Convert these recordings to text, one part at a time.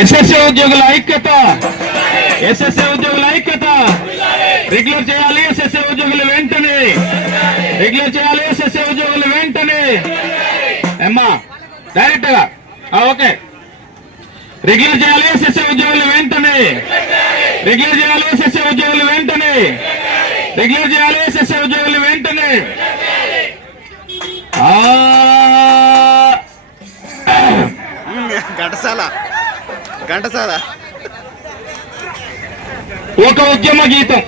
SSA ఉద్యోగుల ఐక్యత. SSA ఉద్యోగుల ఐక్యత. రెగ్యులర్ చేయాలి ఎస్ఎస్ఏ ఉద్యోగులు వెంటనే. రెగ్యులర్ చేయాలి ఎస్ఎస్ఏ ఉద్యోగులు వెంటనే. అమ్మా డైరెక్ట్గా. ఓకే. రెగ్యులర్ చేయాలి ఎస్ఎస్ఏ ఉద్యోగులు వెంటనే. రెగ్యులర్ చేయాలి ఎస్ఎస్ఏ ఉద్యోగులు వెంటనే. రెగ్యులర్ చేయాలి ఎస్ఎస్ఏ ఉద్యోగులు వెంటనే. ఆ. ఘంటసాల. ఒక ఉద్యమ గీతం.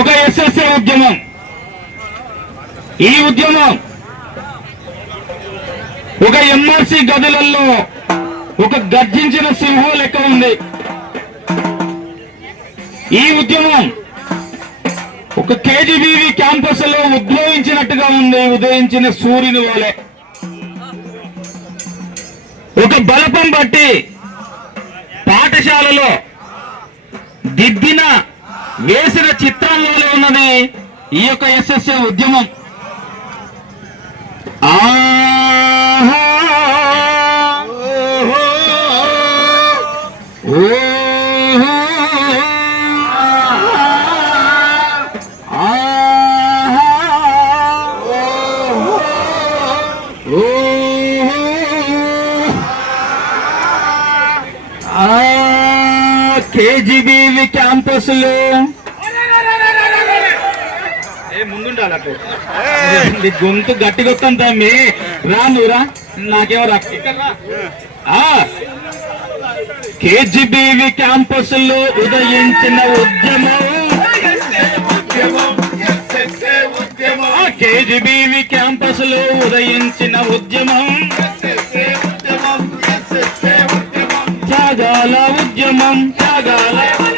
ఒక ఎస్ఎస్ఏ ఉద్యమం. ఈ ఉద్యమం ఒక ఎంఆర్సి గదులలో ఒక గర్జించిన సింహం లెక్క ఉంది. ఈ ఉద్యమం ఒక కేజీబీవీ క్యాంపస్లో ఉద్భవించినట్టుగా ఉంది. ఉదయించిన సూర్యుని వలె. ఒక బలపం బట్టి పాఠశాలలో దిద్దిన వేసిన చిత్రంలోనే ఉన్నది ఈ యొక్క ఎస్ఎస్ఏ ఉద్యమం. ఆ కేజీబీవి క్యాంపస్లో ముందుండాలి గొంతు గట్టిగా వస్తాను తమ్మి రా నువ్వు రా నాకేమో రా కేజీబీవి క్యాంపస్లో ఉదయించిన ఉద్యమం కేజీబీవి క్యాంపస్లో ఉదయించిన ఉద్యమం త్యాగాల ఉద్యమం త్యాగాల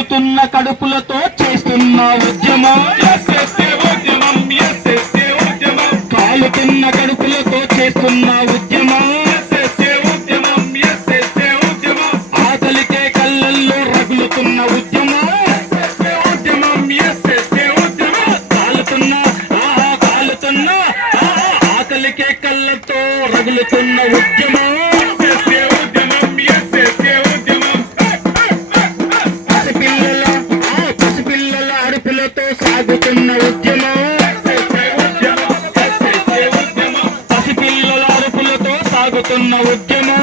కాలుతున్న కడుపులతో చేస్తున్న ఉద్యమం. కాలుతున్న కడుపులతో చేస్తున్న సాగుతున్న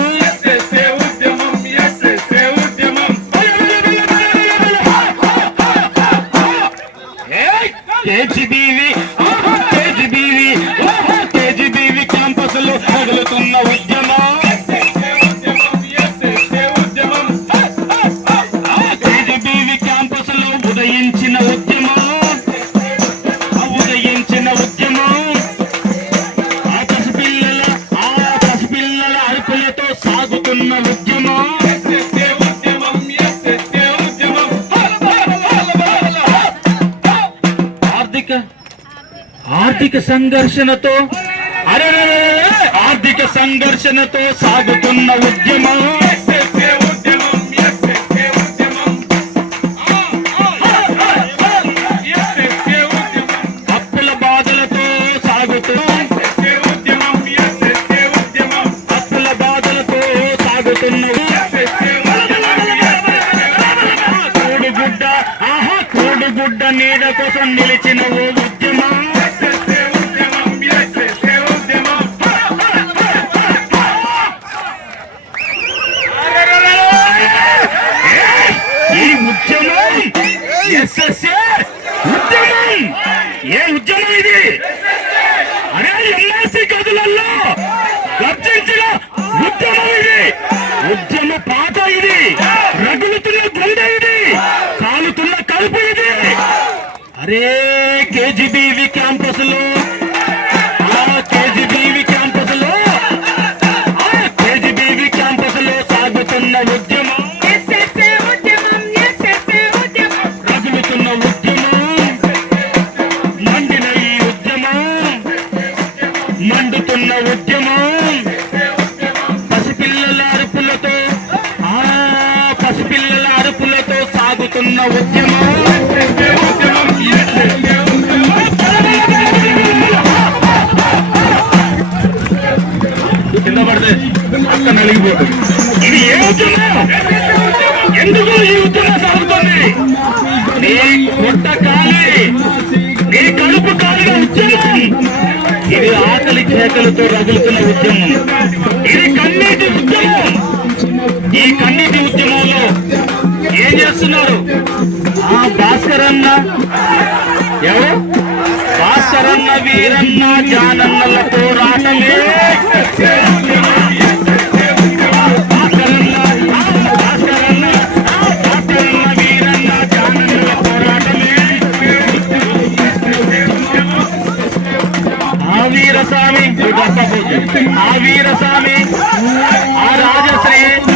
ఆర్థిక సంఘర్షణతో అరే ఆర్థిక సంఘర్షణతో సాగుతున్న ఉద్యమం. que de vive que ఎందుకు ఈ ఉద్యమం సాగుతుంది? నీ కొట్ట కాలి. నీ కడుపు కాలిన ఉద్యమం ఇది ఆకలి కేకలతో రగులుతున్న ఉద్యమం. ఇది కన్నీటి ఉద్యమం. ఈ కన్నీటి ఉద్యమంలో ఏం చేస్తున్నారు? ఆ భాస్కర్ అన్న ఎవరు? భాస్కరన్న వీరన్న జానన్నలతో రాటమే राजश्री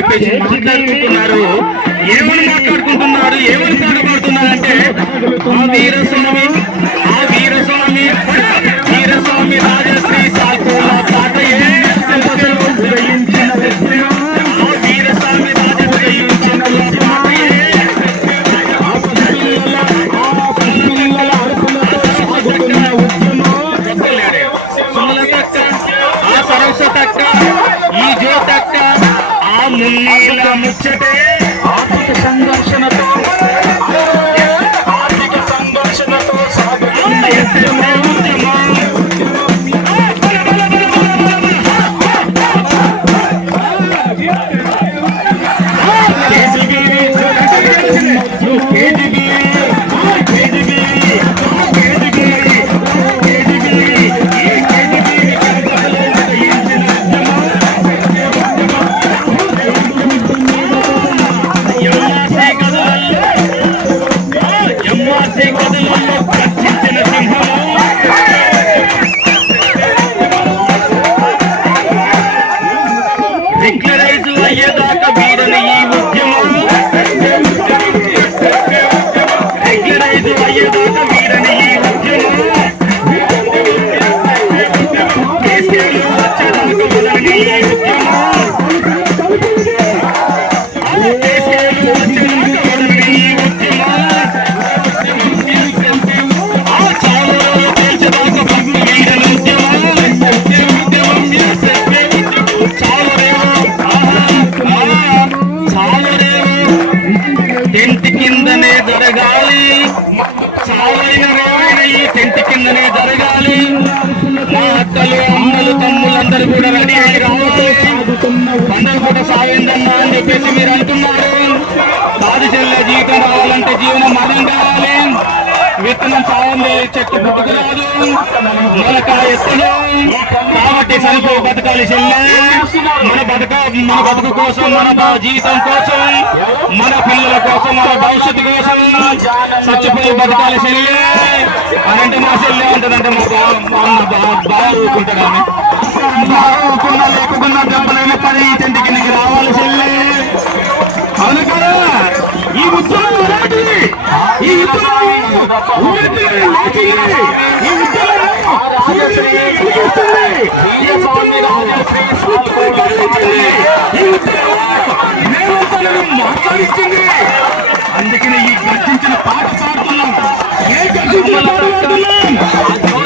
చెప్పేసి మాట్లాడుకుంటున్నారు. ఏమని మాట్లాడుకుంటున్నారు? ఏమని పాడబడుతున్నారు అంటే ఆ వీర సున్నమ వెంటనే జరగాలి. మా అక్కలు అమ్మలు తమ్ములందరూ కూడా రెడీ అయి రావాలి. అందరూ కూడా సాగిందమ్మా అని చెప్పేసి మీరు అంటున్నారు. బాధితుల జీవితం రావాలంటే జీవనం మరణం కావాలి. విత్తనం చావంది చెట్టు పుట్టుకురాదు మొలక ఎత్తదు కాబట్టి సరిపో బతకాలి చెల్లె. మన బతక మన బతుకు కోసం మన జీవితం కోసం మన పిల్లల కోసం మన భవిష్యత్తు కోసం చచ్చిపోయి బతకాలి చెల్లె. అంటే మా చెల్లె ఉంటుందంటే మా బాగా బాగా ఊరుకుంటాడు ఆమె. బాగా ఊరుకున్నా లేకుండా దెబ్బలైన పని ఇంటికి కిందకి రావాలి చెల్లె అవును కదా ఈ ఉద్యమం అలాంటిది ఈ ఉద్యమం ఊపిరి లేచింది ఈ ఉద్యమం సూర్యుడిని వెలిగిస్తుంది ఈ ఉద్యమం సూర్యుడిని కదిలించింది ఈ ఉద్యమం మేమంతలను మాట్లాడించింది అందుకని ఈ గర్జించిన పాట పాడుతున్నాం ఏ గర్జించిన పాట పాడుతున్నాం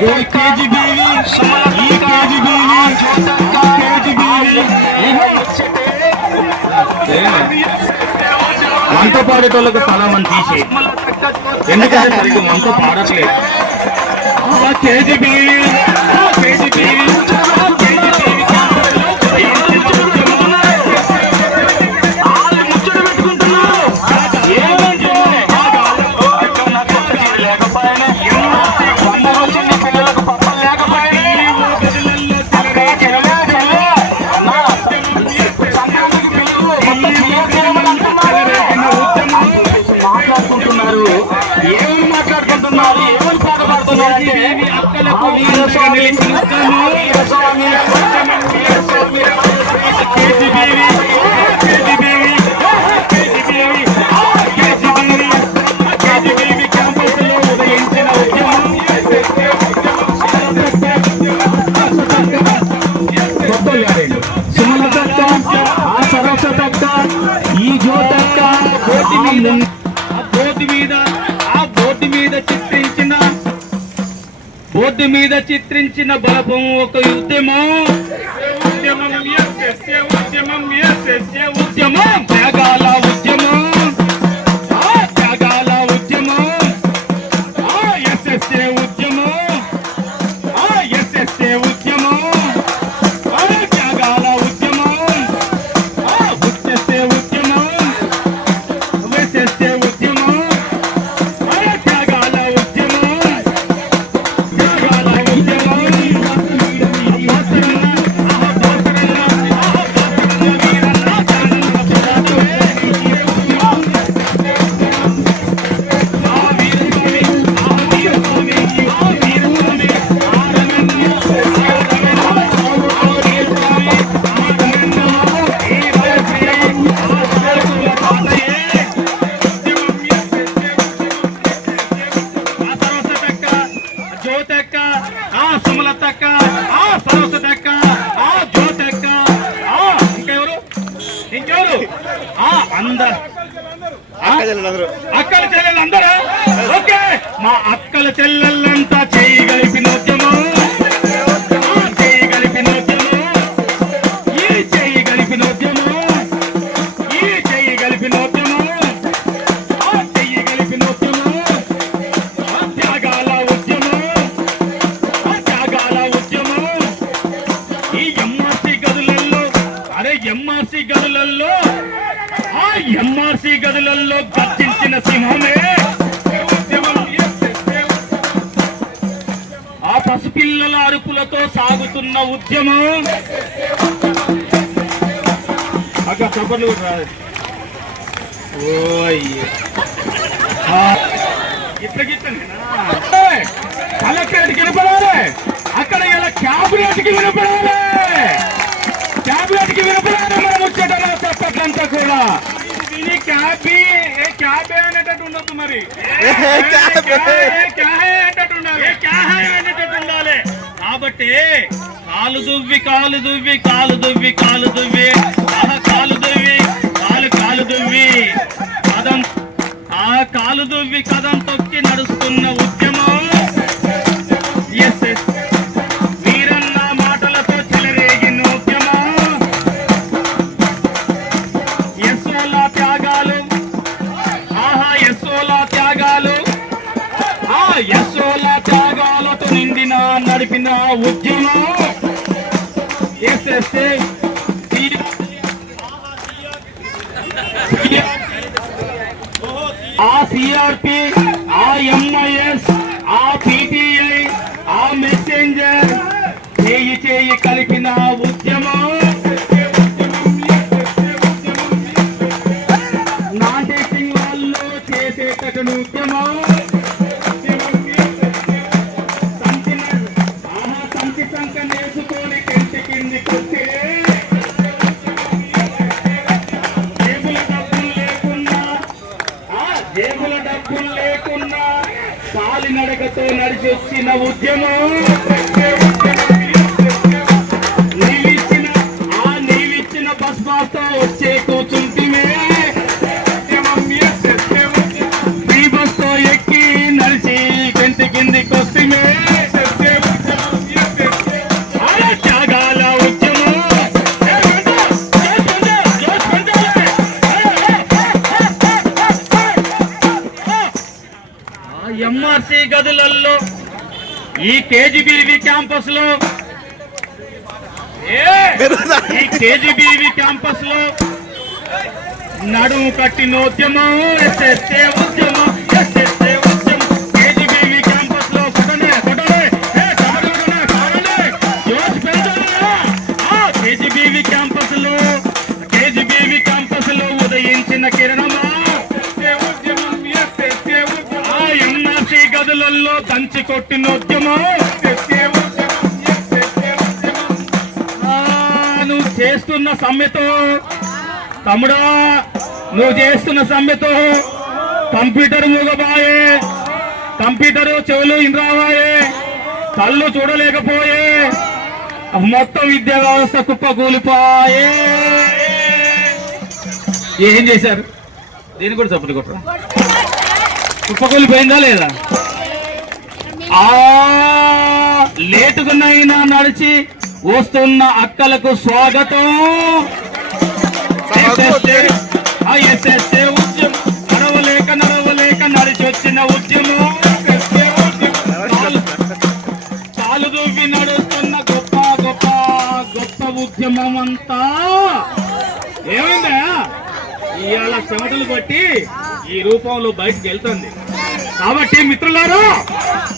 ఓ కేజీ బీవి ఈ కేజీ బీవి ఆ కేజీ బీవి మనతో పాడేటోళ్ళకు తల మనం తీసి ఎందుకంటే సరిగ్గా మనతో పాడట్లేదు. ఆ కేజీ అక్కలకు రోడ్డు మీద చిత్రించిన బలపం ఒక ఉద్యమం. ఉద్యమం ఉద్యమం ఉద్యమం. ఆ అంద ఆ? అక్క చెల్లెలందరూ అందరా ఓకే. మా అక్కల చెల్లెళ్ళంతా పసిపిల్లల అరుపులతో సాగుతున్న ఉద్యమం. అక్క చప్పట్లు కలెక్టరేట్కి వినపడాలి. అక్కడ ఇలా క్యాబినెట్కి వినపడాలి. క్యాబినెట్కి వినపడాలి మనం వచ్చేటలా చప్పట్లంతా కూడా. ఇది క్యాబీ ఏ క్యాబే అనేటట్టు ఉండొద్దు మరి. క్యాబే? అనేటట్టు ఉండాలి. ఏ క్యాహే అనేటట్టు ఉండాలి. కాబట్టి కాలు దువ్వి కాలు దువ్వి కాలు దువ్వి కాలు దువ్వి. కాలు దువ్వి కాలు కాలు దువ్వి. కదం ఆ కాలు దువ్వి కదం తొక్కి నడుస్తున్న ఉద్యమం आ सीआरपी आ एमआईएस आ జేబుల డబ్బులు లేకున్నా కాలినడకతో నడిచొచ్చిన నడిచి ఉద్యమం ఈ కేజీబీవి క్యాంపస్లో ఈ కేజీబీవి క్యాంపస్లో నడుము కట్టిన ఉద్యమం ఎస్ఎస్ఏ ఉద్యమం ఎస్ఎస్ఏ ఉద్యమం. కేజీబీవి క్యాంపస్లో కొట్టనే కొట్టనే ఏ కొట్టనే జోష్ పెంచాలి ఆ కేజీబీవి క్యాంపస్లో కేజీబీవి క్యాంపస్లో ఉదయించిన కిరణమా గదులలో దంచి కొట్టిన ఉద్యమం. నువ్వు చేస్తున్న సమ్మెతో తమ్ముడా నువ్వు చేస్తున్న సమ్మెతో కంప్యూటర్ మూగబాయే కంప్యూటర్ చెవులు ఇంద్రావాయే కళ్ళు చూడలేకపోయే మొత్తం విద్యా వ్యవస్థ కుప్పకూలిపోయే. ఏం చేశారు? దీన్ని కూడా చప్పట్లు కొట్టరా? కుప్పకూలిపోయిందా లేదా? ఆ లేటుకునైనా నడిచి వస్తున్న అక్కలకు స్వాగతం. SSA ఉద్యమం. నడవలేక నడవలేక నడిచి వచ్చిన ఉద్యమం. కాలు- కాలు దూపి నడుస్తున్న గొప్ప గొప్ప గొప్ప ఉద్యమం అంతా. ఏమైందా? ఇవాళ చెమటలు కొట్టి ఈ రూపంలో బయటకు వెళ్తుంది. కాబట్టి మిత్రులారా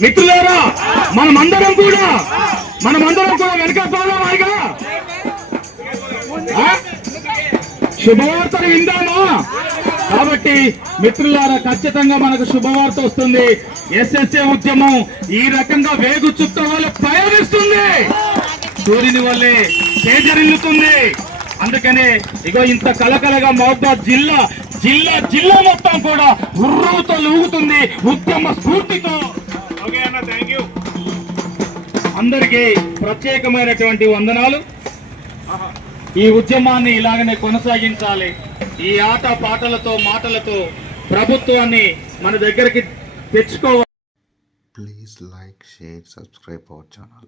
మిత్రులారా మనమందరం కూడా మనమందరం కూడా వెనకపోదాం పోదామాయిగా. శుభవార్తలు విందామా? కాబట్టి మిత్రులారా ఖచ్చితంగా మనకు శుభవార్త వస్తుంది. ఎస్ఎస్ఏ ఉద్యమం ఈ రకంగా వేగు చుట్ట వల్ల ప్రయాణిస్తుంది. సూర్యుని వల్లే చేజరిల్లుతుంది. అందుకనే ఇగో ఇంత కలకలగా మహబాద్ జిల్లా జిల్లా జిల్లా మొత్తం కూడా ఉర్రూతో లూగుతుంది ఉద్యమ స్ఫూర్తితో అందరికీ ప్రత్యేకమైనటువంటి వందనాలు. ఈ ఉద్యమాన్ని ఇలాగనే కొనసాగించాలి. ఈ ఆట పాటలతో మాటలతో ప్రభుత్వాన్ని మన దగ్గరికి తెచ్చుకోవాలి. Please like, share, subscribe our channel.